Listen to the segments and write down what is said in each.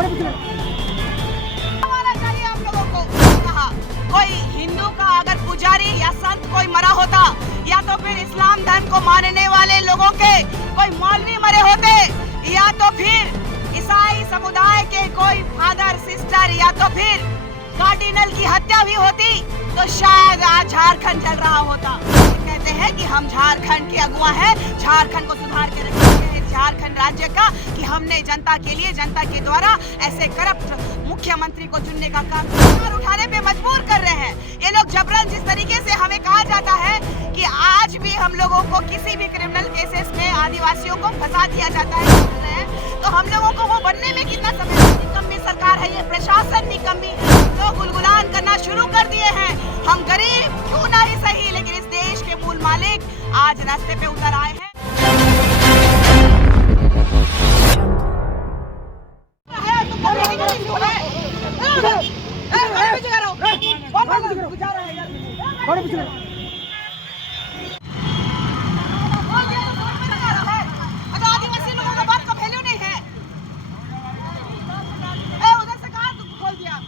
हमारा चाहिए हम लोगों को। कहा कोई हिंदू का अगर पुजारी या संत कोई मरा होता, या तो फिर इस्लाम धर्म को मानने वाले लोगों के कोई मौलवी मरे होते, या तो फिर ईसाई समुदाय के कोई फादर सिस्टर या तो फिर कार्डिनल की हत्या भी होती, तो शायद आज झारखंड जल रहा होता। कहते हैं कि हम झारखंड के अगुआ हैं, झारखंड को सुधार के रखेंगे, झारखंड राज्य का, कि हमने जनता के लिए, जनता के द्वारा ऐसे करप्ट मुख्यमंत्री को चुनने का काम उठाने पे मजबूर कर रहे हैं ये लोग जबरन। जिस तरीके से हमें कहा जाता है कि आज भी हम लोगों को किसी भी क्रिमिनल केसेस में आदिवासियों को फंसा दिया जाता है, तो हम लोगों को वो बनने में कितना समय। निकम्मी सरकार है ये, प्रशासन निकम्मी है, लोग गुलगुलान करना शुरू कर दिए हैं। हम गरीब क्यों ना ही सही, लेकिन इस देश के मूल मालिक आज रास्ते पे उतर आए हैं। आदिवासी लोगों का बात का वैल्यू नहीं है। उधर से कहा तुम खोल दिया,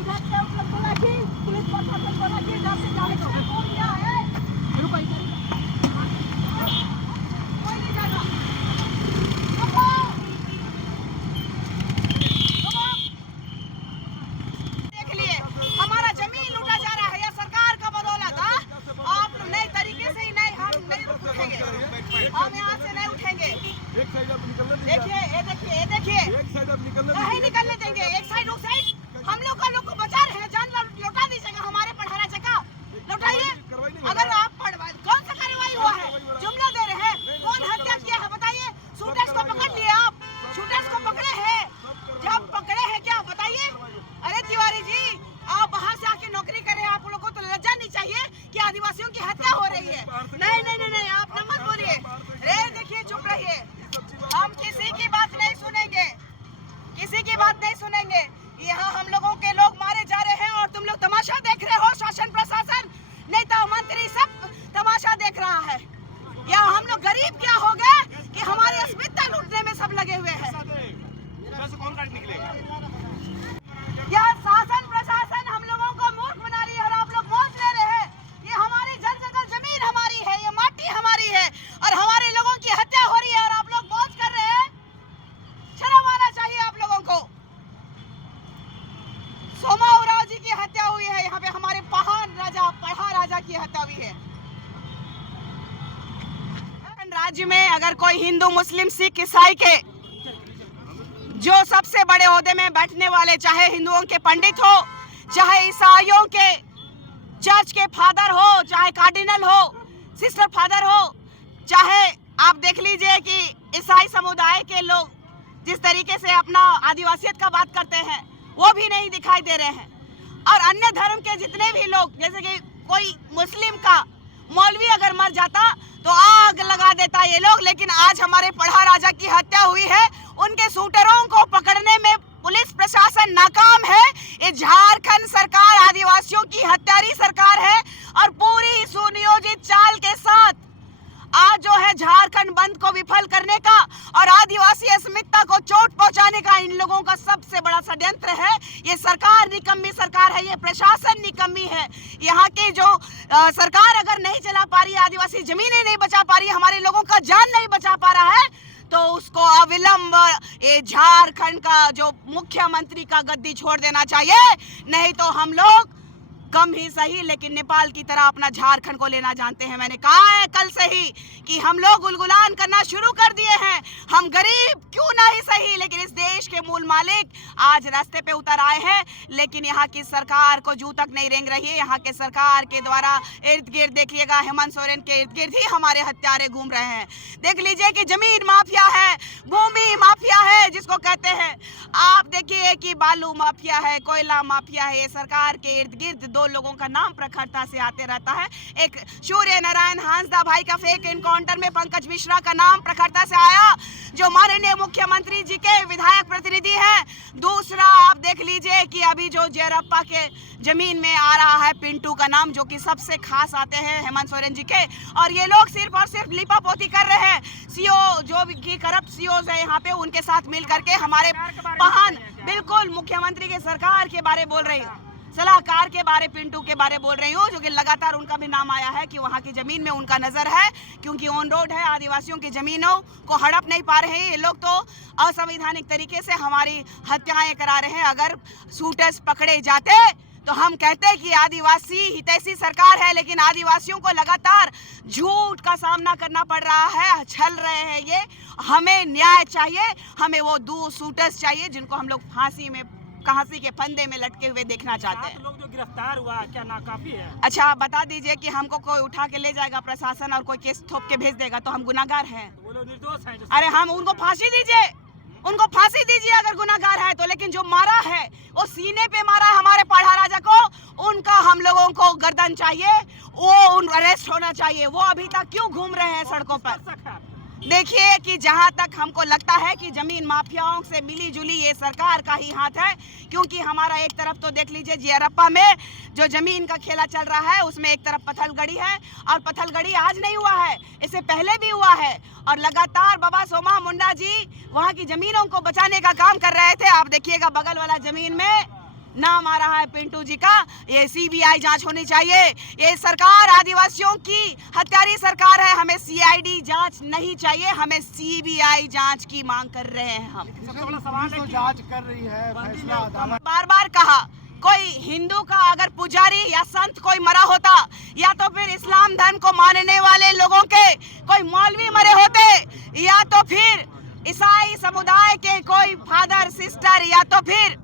इधर से बोला कि पुलिस प्रशासन बोला कि इधर से जाने को खोल दिया है। रुको इधर कोई नहीं जाएगा। देख लिए हमारा जमीन लूटा जा रहा है, या सरकार का बदौलत। आप नए तरीके से ही नहीं, हम नहीं उठेंगे, हम यहाँ से नहीं उठेंगे। एक साइड आप निकलने दीजिए। देखिए ये देखिए ये देखिए, एक साइड आप निकलने नहीं निकलने देंगे। एक साइड उस साइड हम लोग को बचा रहे हैं, जान लौटा दीजिएगा हमारे पढ़ारा जगह लौटाइए। अगर आप कौन सा कार्रवाई हुआ है, जुमला दे रहे हैं, कौन हत्या किया है बताइए। शूटर्स को पकड़ लिए आप, शूटर्स को पकड़े हैं, जब पकड़े हैं क्या बताइए। अरे तिवारी जी, आप बाहर से आके नौकरी कर रहे हैं, आप लोगों को तो लज्जा नहीं चाहिए कि आदिवासियों की हत्या हो रही है। नहीं नहीं नहीं, आप न मत बोलिए। रे देखिए, चुप रहिए, हम किसी की बात नहीं सुनेंगे, किसी की बात नहीं सुनेंगे। यहाँ हम लोगों के लोग मारे जा रहे हैं और तुम लोग तमाशा देख रहे हो। शासन प्रशासन, नेता मंत्री सब तमाशा देख रहा है। या हम लोग गरीब क्या हो गए कि हमारी अस्मिता लूटने में सब लगे हुए हैं। यह शासन प्रशासन हम लोगों को मूर्ख बना रही है और आप लोग मौज ले रहे हैं। ये हमारी जल जमीन हमारी है, ये माटी हमारी है और हमारे लोगों की हत्या हो रही है और आप लोग मौज कर रहे हैं। शर्म आना चाहिए आप लोगों को। सोमा उराव जी की हत्या हुई है, यहाँ पे हमारे महान राजा पढ़ा राजा की हत्या हुई है। राज्य में अगर कोई हिंदू मुस्लिम सिख ईसाई के जो सबसे बड़े ओहदे में बैठने वाले, चाहे हिंदुओं के पंडित हो, चाहे ईसाइयों के चर्च के फादर हो, चाहे कार्डिनल हो, सिस्टर फादर हो, चाहे आप देख लीजिए कि ईसाई समुदाय के लोग जिस तरीके से अपना आदिवासियत का बात करते हैं वो भी नहीं दिखाई दे रहे हैं। और अन्य धर्म के जितने भी लोग, जैसे कि कोई मुस्लिम का मौलवी अगर मर जाता तो आग लगा देता ये लोग, लेकिन आज हमारे पढ़ा राजा की हत्या हुई है, उनके शूटरों को पकड़ने में पुलिस प्रशासन नाकाम है। ये झारखंड सरकार आदिवासियों की हत्यारी सरकार है और पूरी सुनियोजित चाल के साथ आज जो है झारखंड बंद को विफल करने का और आदिवासी अस्मिता को चोट पहुंचाने का इन लोगों का सबसे बड़ा षड्यंत्र है। ये सरकार निकम्मी सरकार है, ये प्रशासन निकम्मी है। यहाँ की जो सरकार अगर नहीं चला पा रही है, आदिवासी जमीनें नहीं बचा पा रही है, हमारे लोगों का जान नहीं बचा पा रहा है, तो उसको अविलंब ये झारखंड का जो मुख्यमंत्री का गद्दी छोड़ देना चाहिए। नहीं तो हम लोग कम ही सही लेकिन नेपाल की तरह अपना झारखंड को लेना जानते हैं। मैंने कहा है कल से ही कि हम लोग गुलगुलान करना शुरू कर दिए हैं। हम गरीब क्यों ना ही सही, लेकिन इस देश के मूल मालिक आज रास्ते पे उतर आए हैं। लेकिन यहाँ की सरकार को जू तक नहीं रेंग रही है। यहाँ के सरकार के द्वारा इर्द गिर्द देखिएगा, हेमंत सोरेन के इर्द गिर्द ही हमारे हत्यारे घूम रहे हैं। देख लीजिए कि जमीन माफिया है, भूमि माफिया है जिसको कहते हैं। आप देखिए कि बालू माफिया है, कोयला माफिया है। ये सरकार के इर्द गिर्द दो लोगों का नाम प्रखरता से आते रहता है। एक सूर्य नारायण हांसदा भाई का फेक एनकाउंटर में पंकज मिश्रा का नाम प्रखरता से आया, जो माननीय मुख्यमंत्री जी के विधायक प्रतिनिधि हैं। दूसरा आप देख लीजिए कि अभी जो जेरप्पा के जमीन में आ रहा है पिंटू का नाम, जो कि सबसे खास आते हैं हेमंत सोरेन जी के। और ये लोग सिर्फ और सिर्फ लिपापोती कर रहे हैं। सीओ जो भी करप्ट सीओ है यहाँ पे, उनके साथ मिल करके हमारे पहान बिल्कुल मुख्यमंत्री के सरकार के बारे बोल रही हूँ, सलाहकार के बारे, पिंटू के बारे बोल रही हूँ, जो कि लगातार उनका भी नाम आया है कि वहाँ की जमीन में उनका नजर है, क्योंकि ऑन रोड है। आदिवासियों की जमीनों को हड़प नहीं पा रहे हैं ये लोग, तो असंवैधानिक तरीके से हमारी हत्याएं करा रहे हैं। अगर शूटर्स पकड़े जाते तो हम कहते कि आदिवासी हितैषी सरकार है, लेकिन आदिवासियों को लगातार झूठ का सामना करना पड़ रहा है, छल रहे हैं ये। हमें न्याय चाहिए, हमें वो 2 शूटर्स चाहिए जिनको हम लोग फांसी के फंदे में लटके हुए देखना चाहते हैं। लोग जो गिरफ्तार हुआ क्या नाकाफी है? अच्छा, बता दीजिए कि हमको कोई उठा के ले जाएगा प्रशासन और कोई केस थोप के भेज देगा तो हम गुनाहगार हैं? वो लोग निर्दोष हैं। अरे हम उनको फांसी दीजिए, उनको फांसी दीजिए अगर गुनाहगार है तो। लेकिन जो मारा है वो सीने पे मारा है हमारे पढ़ा राजा को, उनका हम लोगों को गर्दन चाहिए, वो अरेस्ट होना चाहिए। वो अभी तक क्यों घूम रहे हैं सड़कों पर? देखिए कि जहां तक हमको लगता है कि जमीन माफियाओं से मिली जुली ये सरकार का ही हाथ है, क्योंकि हमारा एक तरफ तो देख लीजिए जियरप्पा में जो जमीन का खेला चल रहा है, उसमें एक तरफ पत्थलगड़ी है, और पत्थलगड़ी आज नहीं हुआ है, इससे पहले भी हुआ है। और लगातार बाबा सोमा मुंडा जी वहाँ की जमीनों को बचाने का काम कर रहे थे। आप देखिएगा बगल वाला जमीन में नाम आ रहा है पिंटू जी का। ये सीबीआई जांच होनी चाहिए। ये सरकार आदिवासियों की हत्यारी सरकार है। हमें सीआईडी जांच नहीं चाहिए, हमें सीबीआई जांच की मांग कर रहे हैं हम। सबसे बड़ा सवाल है कि जांच कर रही है, फैसला अदालत। बार बार कहा, कोई हिंदू का अगर पुजारी या संत कोई मरा होता, या तो फिर इस्लाम धर्म को मानने वाले लोगों के कोई मौलवी मरे होते, या तो फिर ईसाई समुदाय के कोई फादर सिस्टर, या तो फिर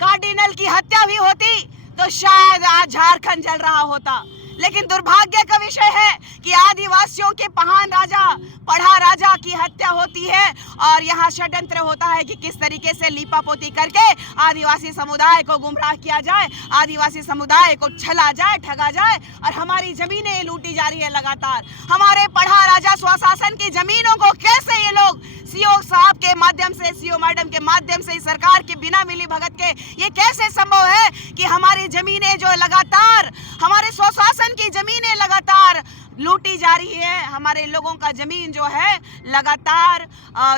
कार्डिनल की हत्या हुई होती, तो शायद आज झारखंड जल रहा होता। लेकिन दुर्भाग्य का विषय है कि आदिवासियों के महान राजा पढ़ा राजा की हत्या होती है, और यहाँ षड्यंत्र होता है कि किस तरीके से लीपापोती करके आदिवासी समुदाय को गुमराह किया जाए, आदिवासी समुदाय को छला जाए, ठगा जाए, और हमारी जमीनें लूटी जा रही है लगातार। हमारे पढ़ा राजा स्वशासन की जमीनों को कैसे ये लोग सीओ साहब के माध्यम से, सीओ मैडम के माध्यम से, सरकार के बिना मिली भगत के, ये कैसे संभव है कि हमारी जमीनें जो लगातार, हमारे स्वशासन की जमीनें लगातार लूटी जा रही है, हमारे लोगों का जमीन जो है लगातार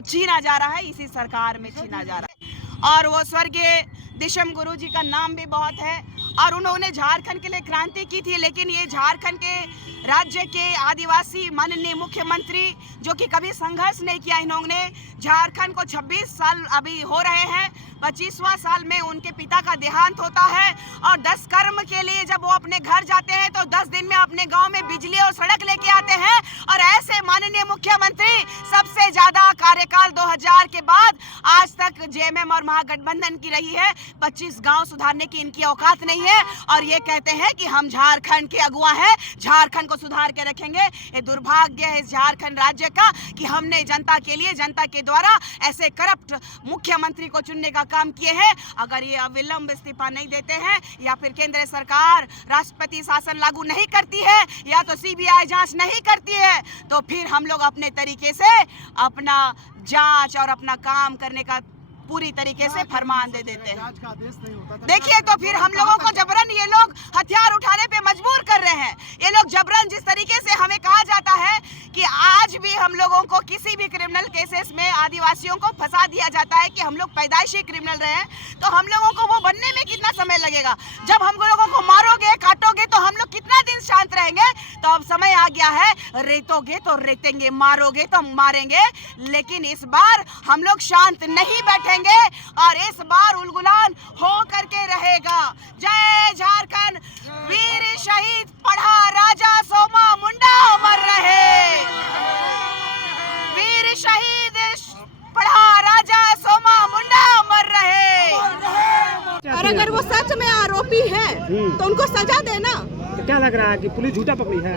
छीना जा रहा है, इसी सरकार में छीना जा रहा है। और वो स्वर्गीय दिशम गुरु जी का नाम भी बहुत है, और उन्होंने झारखंड के लिए क्रांति की थी। लेकिन ये झारखंड के राज्य के आदिवासी माननीय मुख्यमंत्री जो कि कभी संघर्ष नहीं किया, इन्होंने झारखंड को 26 साल अभी हो रहे हैं, 25वां साल में उनके पिता का देहांत होता है, और 10 कर्म के लिए जब वो अपने घर जाते हैं तो 10 दिन में अपने गांव में बिजली और सड़क लेके आते हैं। और ऐसे माननीय मुख्यमंत्री सबसे ज्यादा कार्यकाल 2000 के बाद आज तक जेएमएम और महागठबंधन की रही है। 25 गांव सुधारने की इनकी औकात नहीं है, और ये कहते हैं कि हम झारखंड के अगुआ हैं, झारखंड को सुधार के रखेंगे। ये दुर्भाग्य है इस झारखंड राज्य का कि हमने जनता के लिए, जनता के द्वारा ऐसे करप्ट मुख्यमंत्री को चुनने का काम किए हैं। अगर ये अविलंब इस्तीफा नहीं देते हैं, या फिर केंद्र सरकार राष्ट्रपति शासन लागू नहीं करती है, या तो सीबीआई जांच नहीं करती है, तो फिर हम लोग अपने तरीके से अपना जांच और अपना काम करने का पूरी तरीके से फरमान दे देते हैं। जांच का आदेश नहीं होता था। देखिए, तो फिर हम लोगों को जबरन ये लोग हथियार उठाने पे मजबूर कर रहे हैं। ये लोग जबरन, जिस तरीके से हमें कहा जाता है कि आज भी हम लोगों को किसी भी क्रिमिनल केसेस में आदिवासियों को फंसा दिया जाता है कि हम लोग पैदाइशी क्रिमिनल रहे हैं, तो हम लोगों को वो बनने में कितना समय लगेगा? जब हम लोगों को मारोगे, काटोगे, तो हम लोग कितना दिन शांत रहेंगे? तो अब समय आ गया है, रेतोगे तो रेतेंगे, मारोगे तो मारेंगे, लेकिन इस बार हम लोग शांत नहीं बैठेंगे, और इस बार उलगुलान हो करके रहेगा। जय झारखंड, वीर शहीद पढ़ा राजा सोमा मुंडा अमर रहे। वीर शहीद पढ़ा राजा सोमा मुंडा अमर रहे। और अगर वो सच में आरोपी है तो उनको सजा देना। तो क्या लग रहा है कि पुलिस झूठा पकड़ी है?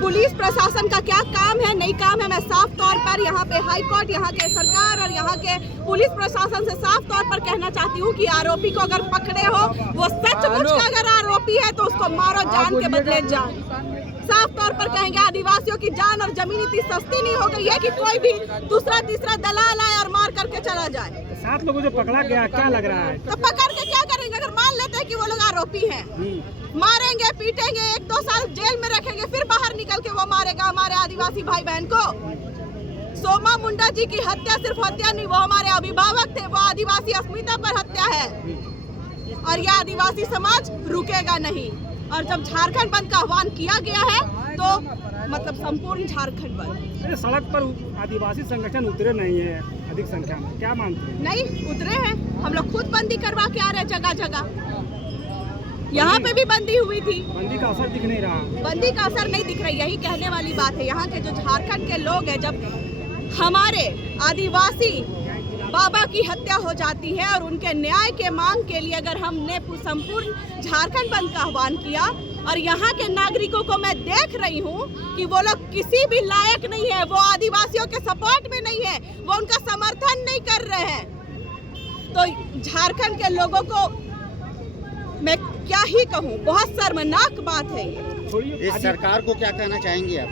पुलिस प्रशासन का क्या काम है, नहीं काम है, मैं साफ तौर पर यहाँ पे हाई कोर्ट, यहाँ के सरकार और यहाँ के पुलिस प्रशासन से साफ तौर पर कहना चाहती हूँ कि आरोपी को अगर पकड़े हो, वो सचमुच का अगर आरोपी है तो उसको मारो, जान के बदले जान। साफ तौर पर कहेंगे आदिवासियों की जान और जमीन इतनी सस्ती नहीं हो गई है कि कोई भी दूसरा तीसरा दलाल आए और मार करके चला जाए। 7 लोगों जो पकड़ा गया क्या लग रहा है? तो पकड़ के क्या करेंगे? अगर मान लेते हैं कि वो लोग आरोपी हैं, मारेंगे, पीटेंगे, 1-2 साल जेल में रखेंगे, फिर बाहर निकल के वो मारेगा हमारे आदिवासी भाई बहन को। सोमा मुंडा जी की हत्या सिर्फ हत्या नहीं, वो हमारे अभिभावक थे, वो आदिवासी अस्मिता पर हत्या है और यह आदिवासी समाज रुकेगा नहीं। और जब झारखंड बंद का आह्वान किया गया है तो मतलब संपूर्ण झारखंड बंद। सड़क पर आदिवासी संगठन उतरे नहीं है अधिक संख्या में, क्या मानते हैं? नहीं उतरे हैं, हम लोग खुद बंदी करवा के आ रहे हैं जगह जगह। यहाँ पे भी बंदी हुई थी, बंदी का असर दिख नहीं रहा। बंदी का असर नहीं दिख रहा, यही कहने वाली बात है। यहाँ के जो झारखंड के लोग हैं, जब हमारे आदिवासी बाबा की हत्या हो जाती है और उनके न्याय के मांग के लिए अगर हमने संपूर्ण झारखंड बंद का आह्वान किया और यहाँ के नागरिकों को मैं देख रही हूँ कि वो लोग किसी भी लायक नहीं है, वो आदिवासियों के सपोर्ट में नहीं है, वो उनका समर्थन नहीं कर रहे हैं, तो झारखंड के लोगों को मैं क्या ही कहूँ, बहुत शर्मनाक बात है ये। इस सरकार को क्या कहना चाहेंगे आप?